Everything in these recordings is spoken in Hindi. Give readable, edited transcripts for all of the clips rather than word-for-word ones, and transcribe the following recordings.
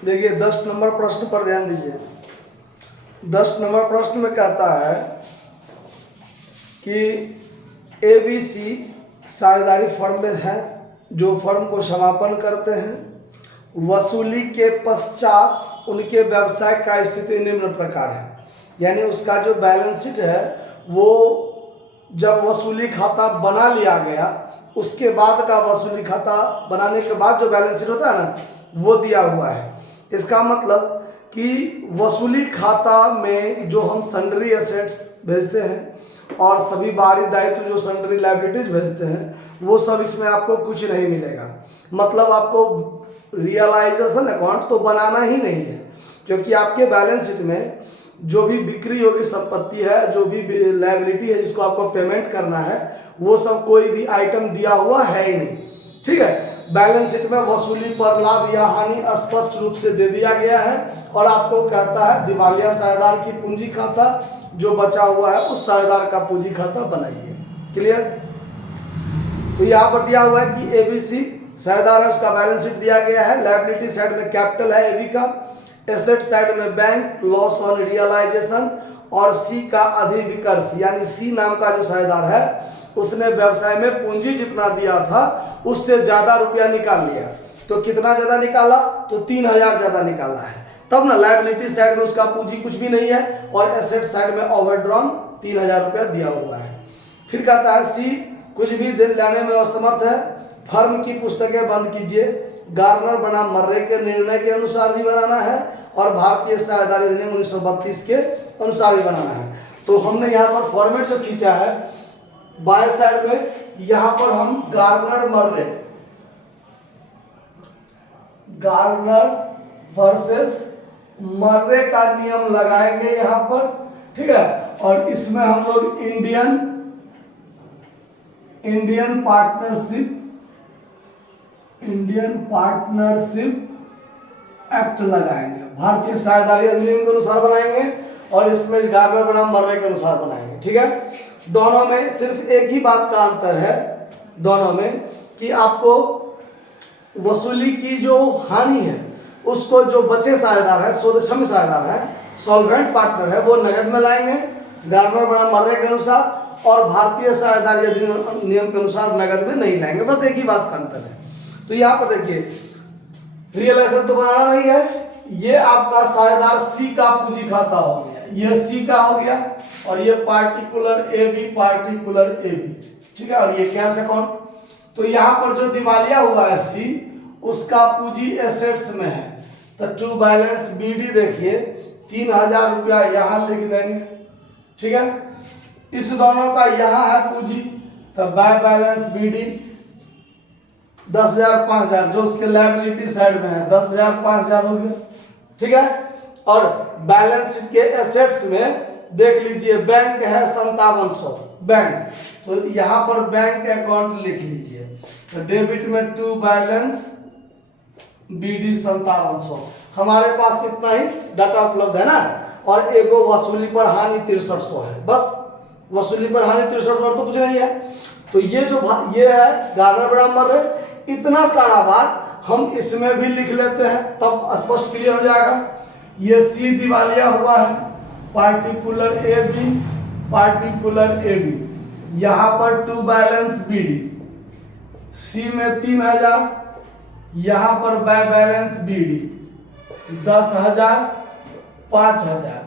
देखिए 10 नंबर प्रश्न पर ध्यान दीजिए। 10 नंबर प्रश्न में कहता है कि ABC साझेदारी फर्म में है जो फर्म को समापन करते हैं। वसूली के पश्चात उनके व्यवसाय का स्थिति निम्न प्रकार है, यानी उसका जो बैलेंस शीट है वो जब वसूली खाता बना लिया गया उसके बाद का वसूली खाता बनाने के बाद जो बैलेंस शीट होता है ना वो दिया हुआ है। इसका मतलब कि वसूली खाता में जो हम सन्ड्री एसेट्स भेजते हैं और सभी बाहरी दायित्व जो सन्ड्री लायबिलिटीज भेजते हैं वो सब इसमें आपको कुछ नहीं मिलेगा। मतलब आपको रियलाइजेशन अकाउंट तो बनाना ही नहीं है, क्योंकि आपके बैलेंस शीट में जो भी बिक्री योग्य संपत्ति है, जो भी लायबिलिटी है जिसको आपको पेमेंट करना है, वो सब कोई भी आइटम दिया हुआ है ही नहीं। ठीक है, बैलेंस शीट में वसूली पर लाभ या हानि स्पष्ट रूप से दे दिया गया है और आपको कहता है दिवालिया साझेदार की पूंजी खाता जो बचा हुआ है उस साझेदार का पूंजी खाता बनाइए। क्लियर? तो यहाँ पर दिया हुआ है कि ABC साझेदार है, उसका बैलेंस शीट दिया गया है। लायबिलिटी साइड में कैपिटल है AB का, एसेट साइड में बैंक, लॉस ऑन रियलाइजेशन, और C का अधिविकर्ष यानी C नाम का जो साझेदार है उसने व्यवसाय में पूंजी जितना दिया था उससे ज्यादा रुपया निकाल लिया। तो कितना ज्यादा निकाला? तो 3000 ज्यादा निकाला है, तब ना लायबिलिटी साइड में उसका पूंजी कुछ भी नहीं है और एसेट साइड में ओवरड्रॉन 3000 रुपया दिया हुआ है। फिर कहता है C कुछ भी दिन लाने में असमर्थ है, फर्म की पुस्तकें बंद कीजिए। गार्नर बनाम मर्रे के निर्णय के अनुसार भी बनाना है और भारतीय साझेदारी अधिनियम 1932 के अनुसार भी बनाना है। तो हमने यहाँ पर फॉर्मेट जो खींचा है बाएं साइड में, यहाँ पर हम गार्नर वर्सेस मर्रे का नियम लगाएंगे यहाँ पर। ठीक है, और इसमें हम लोग इंडियन पार्टनरशिप एक्ट लगाएंगे, भारतीय साझेदारी अधिनियम के अनुसार बनाएंगे और इसमें गार्नर बनाम मर्रे के अनुसार बनाएंगे। ठीक है, दोनों में सिर्फ एक ही बात का अंतर है दोनों में कि आपको वसूली की जो हानि है उसको जो बचे साझेदार है, स्वदेशी साझेदार है, सॉल्वेंट पार्टनर है, वो नगद में लाएंगे गार्नर बनाम मर्रे के अनुसार, और भारतीय साझेदारी अधिनियम के अनुसार नगद में नहीं लाएंगे। बस एक ही बात का अंतर है। तो यहाँ पर देखिए रियलाइजेशन तो बनाना नहीं है, ये आपका साझेदार C का पूंजी खाता हो गया, ये C का हो गया, और ये पार्टिकुलर AB। ठीक है, और ये कैश अकाउंट। तो यहाँ पर जो दिवालिया हुआ है C उसका पूंजी एसेट्स में है, तो टू बैलेंस BD देखिए 3000 रुपया यहाँ लिख देंगे। ठीक है, इस दोनों का यहाँ है पूंजी, तो बाय बैलेंस BD 10,000 5,000 जो उसके लायबिलिटी साइड में है 10,000 5,000 हो गया। ठीक है, और बैलेंस शीट के एसेट्स में देख लीजिए बैंक है 5700 बैंक, तो यहाँ पर बैंक अकाउंट लिख लीजिए। तो डेबिट में टू बैलेंस BD 5700, हमारे पास इतना ही डाटा उपलब्ध है ना, और एगो वसूली पर हानि 6300 है। बस वसूली पर हानि 6300 और तो कुछ नहीं है। तो ये जो ये है गार्नर बनाम मर्रे, इतना सारा बात हम इसमें भी लिख लेते हैं तब स्पष्ट क्लियर हो जाएगा। ये C दिवालिया हुआ है, पार्टिकुलर AB, यहाँ पर टू बैलेंस BD, C में 3000, यहाँ पर बाय बैलेंस BD 10,000 5,000,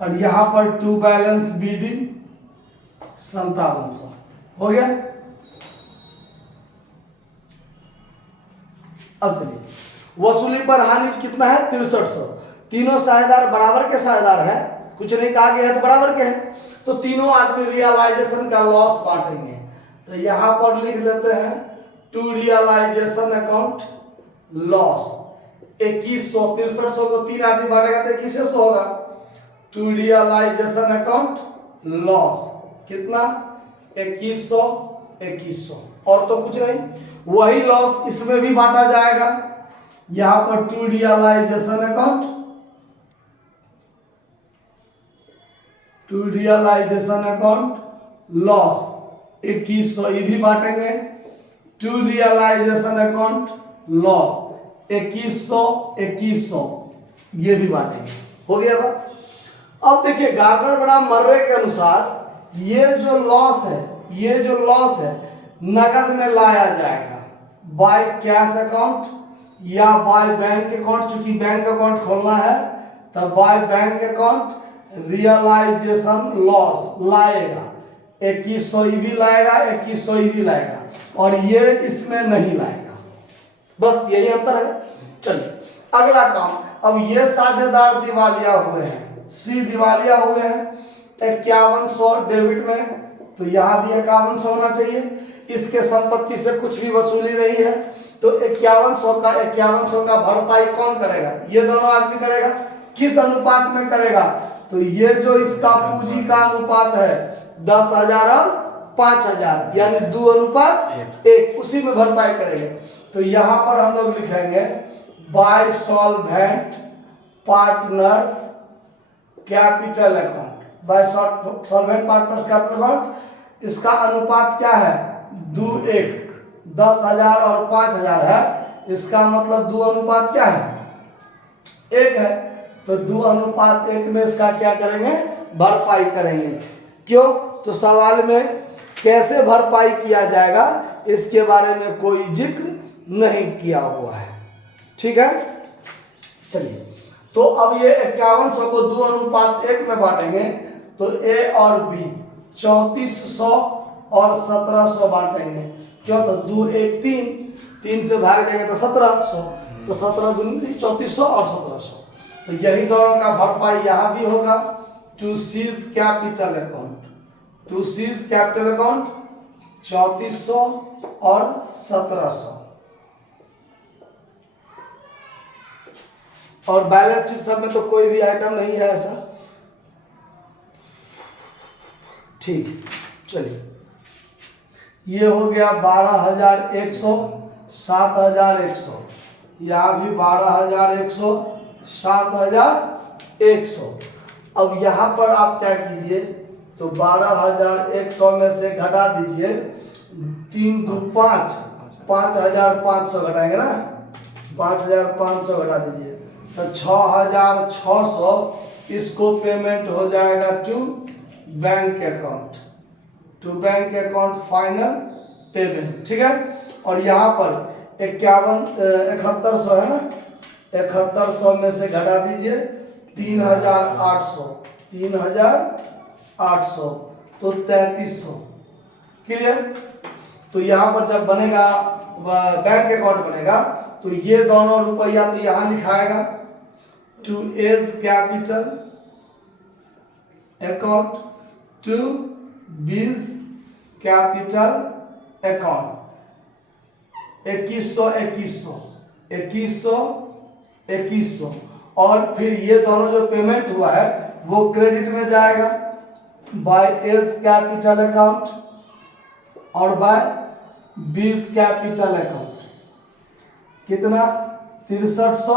और यहाँ पर टू बैलेंस BD 5700 हो गया। अब चलिए वसूली पर हानि कितना है 6300। तीनों साझेदार बराबर के साझेदार हैं, कुछ नहीं कहा गया है तो बराबर के हैं, तो तीनों आदमी रियलाइजेशन का लॉस बांटेंगे। तो यहां पर लिख लेते हैं टू रियलाइजेशन अकाउंट लॉस 2100, 6300 को 3 आदमी बांटेगा तो 2100 होगा। टू रियलाइजेशन अकाउंट लॉस कितना 2100 और तो कुछ नहीं, वही लॉस इसमें भी बांटा जाएगा। यहां पर टू रियलाइजेशन अकाउंट लॉस 2100 ये भी बांटेंगे। टू रियलाइजेशन अकाउंट लॉस 2100 ये भी बांटेंगे। हो गया बात। अब देखिए गार्डनर बड़ा मर्रे के अनुसार ये जो लॉस है नगद में लाया जाएगा बाय कैश अकाउंट या बाय बैंक अकाउंट। चूंकि बैंक अकाउंट खोलना है तब by bank account realisation loss लाएगा। 2100 भी लाएगा, 2100 भी लाएगा, और ये इसमें नहीं लाएगा। बस यही अंतर है। चलिए अगला काम। अब ये साझेदार दिवालिया हुए हैं, सी दिवालिया हुए हैं 5100 डेबिट में, तो यहाँ भी 5100 होना चाहिए। इसके संपत्ति से कुछ भी वसूली नहीं है, तो 5100 का भरपाई कौन करेगा? ये दोनों आदमी करेगा। किस अनुपात में करेगा? तो ये जो इसका पूंजी का अनुपात है 10,000 और 5,000 यानी 2:1, उसी में भरपाई करेंगे। तो यहाँ पर हम लोग लिखेंगे bye solvent partners capital account, bye solvent partners capital account. इसका अनुपात क्या है? 2:1, 10,000 और 5,000 है, इसका मतलब 2:1 क्या है? 1 है। तो 2:1 में इसका क्या करेंगे? भरपाई करेंगे। क्यों? तो सवाल में कैसे भरपाई किया जाएगा इसके बारे में कोई जिक्र नहीं किया हुआ है। ठीक है, चलिए। तो अब ये 5100 को 2:1 में बांटेंगे, तो ए और बी 3400 और 1700 बांटेंगे। क्यों? तो 2:1 3 से भाग देंगे तो 1700, तो 17 दूनी 3400 और 1700। तो यही दोनों का भरपाई यहाँ भी होगा। To C's capital account, to C's capital account 3400 और 1700। और बैलेंस शीट सब में तो कोई भी आइटम नहीं है ऐसा। ठीक, चलिए ये हो गया 12,100, 7,100, यहाँ भी 12,100, 7,100। अब यहाँ पर आप क्या कीजिए, तो 12,100 में से घटा दीजिए 3 2 5, 5,500 घटाएंगे ना, 5,500 घटा दीजिए तो 6,600 इसको पेमेंट हो जाएगा to bank account, to bank account final payment. ठीक है, और यहाँ पर 7100 है ना, 7100 में से घटा दीजिए 3,800, 3,800 तो 3,300। क्लियर? तो यहाँ पर जब बनेगा बैंक अकाउंट बनेगा तो ये दोनों रुपया तो यहाँ लिखाएगा to A's capital account, to B's capital account. 2100 2100 2100 2100, और फिर ये दोनों जो पेमेंट हुआ है वो क्रेडिट में जाएगा बाय एज कैपिटल अकाउंट और बाय बीज कैपिटल अकाउंट। कितना? 6300,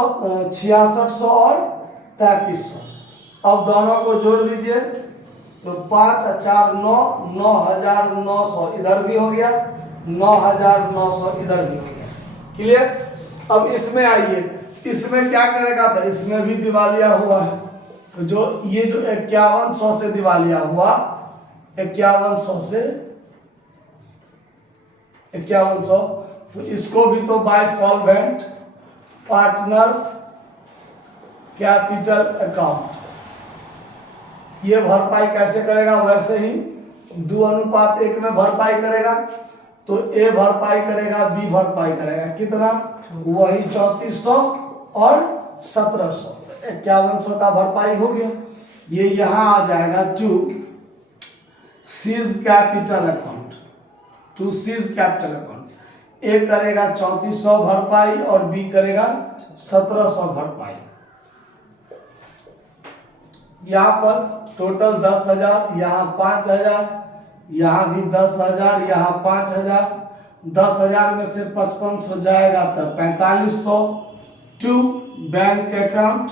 6600 और 3300। अब दोनों को जोड़ दीजिए तो 5 और 4 9, 9,900 इधर भी हो गया, 9,900 इधर भी हो गया। क्लियर? अब इसमें आइए, इसमें क्या करेगा? तो इसमें भी दिवालिया हुआ है, तो जो ये जो 5100 से दिवालिया हुआ, 5100 से 5100, तो इसको भी तो bye solvent partners capital account ये भरपाई कैसे करेगा? वैसे ही 2:1 में भरपाई करेगा। तो ए भरपाई करेगा, बी भरपाई करेगा। कितना? वही 3400 और 1700, 5100 का भरपाई हो गया। ये यहाँ आ जाएगा to C's capital account, to C's capital account. A करेगा 3400 भरपाई और बी करेगा 1700 भरपाई। यहाँ पर टोटल 10,000, यहाँ 5,000, यहाँ भी 10,000, यहाँ 5,000। 10,000 में से 5500 जाएगा तो 4500 to bank account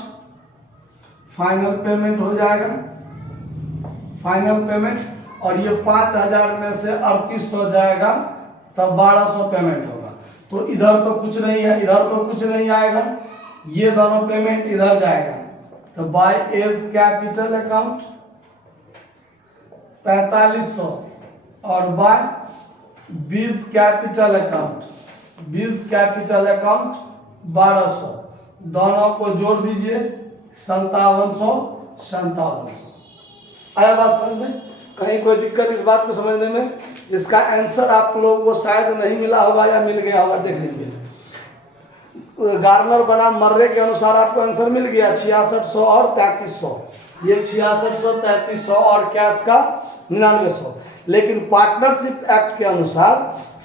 final payment हो जाएगा, फाइनल पेमेंट। और ये 5,000 में से 3800 जाएगा तब 1200 पेमेंट होगा। तो इधर तो कुछ नहीं है, इधर तो कुछ नहीं आएगा, ये दोनों पेमेंट इधर जाएगा। तो बाय एज कैपिटल अकाउंट 4500 और बाय बीज कैपिटल अकाउंट 1200, दोनों को जोड़ दीजिए 5700। आया बात समझ में? कहीं कोई दिक्कत इस बात को समझने में? इसका आंसर आप लोगों को शायद नहीं मिला होगा या मिल गया होगा, देख लीजिए। गार्नर बनाम मर्रे के अनुसार आपको आंसर मिल गया 6600 और 3300, ये 6600 3300 और कैश का 9900। लेकिन पार्टनरशिप एक्ट के अनुसार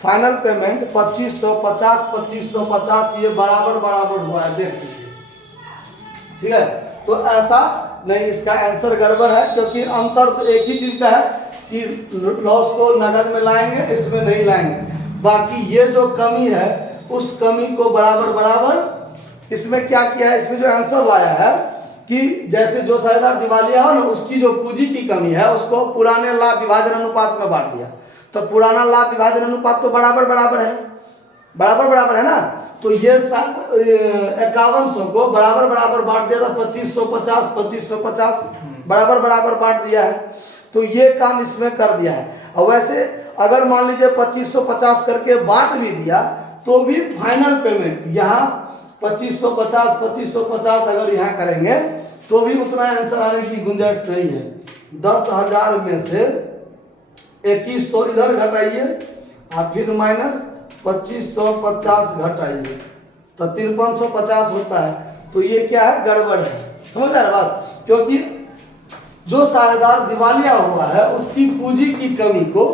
फाइनल पेमेंट 2550 2550 ये बराबर बराबर हुआ है, देख लीजिए। ठीक है, तो ऐसा नहीं, इसका आंसर गड़बड़ है, क्योंकि अंतर तो एक ही चीज का है कि लॉस को नगद में लाएंगे, इसमें नहीं लाएंगे। बाकी ये जो कमी है उस कमी को बराबर बराबर इसमें क्या किया है, इसमें जो आंसर लाया है कि जैसे जो साझेदार दिवालिया हो ना, उसकी जो पूंजी की कमी है उसको पुराने लाभ विभाजन अनुपात में बांट दिया। तो पुराना लाभ विभाजन अनुपात तो बराबर बराबर है, बराबर बराबर है ना। तो ये 5100 को बराबर बराबर बांट दिया था, 2550 2550 बराबर बराबर बांट दिया है। तो ये काम इसमें कर दिया है। और वैसे अगर मान लीजिए 2550 करके बांट भी दिया तो भी फाइनल पेमेंट यहाँ 2550 अगर यहाँ करेंगे तो भी उतना आंसर आने की गुंजाइश नहीं है। 10,000 में से 2100 इधर घटाइए और फिर माइनस 2550 घटाइए तो 5350 होता है। तो ये क्या है, गड़बड़ है। समझ में आ रहा बात? क्योंकि जो साझेदार दिवालिया हुआ है उसकी पूंजी की कमी को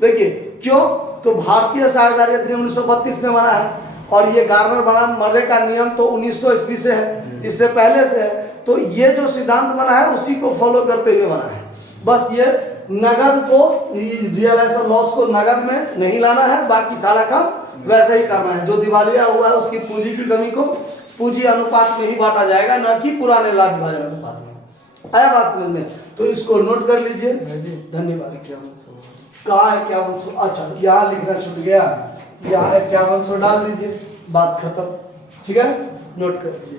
देखिए, क्यों तो भारतीय साझेदारी अधिनियम 1932 में बना है और ये गार्नर बनाम मर्रे का नियम तो 1900 ईस्वी से है, इससे पहले से है। तो ये जो सिद्धांत बना है उसी को फॉलो करते हुए बना है। बस ये नगद को, रियलाइजेशन लॉस को नगद में नहीं लाना है, बाकी सारा काम वैसे ही करना है। जो दिवालिया हुआ है उसकी पूंजी की कमी को पूंजी अनुपात में ही बांटा जाएगा, न कि पुराने लाभ विभाजन अनुपात में। आया बात समझ में? तो इसको नोट कर लीजिए। धन्यवाद। कहाँ 5100? अच्छा, यहाँ लिखना छूट गया, यहाँ 5100 डाल दीजिए, बात खत्म। ठीक है, नोट कर लीजिए।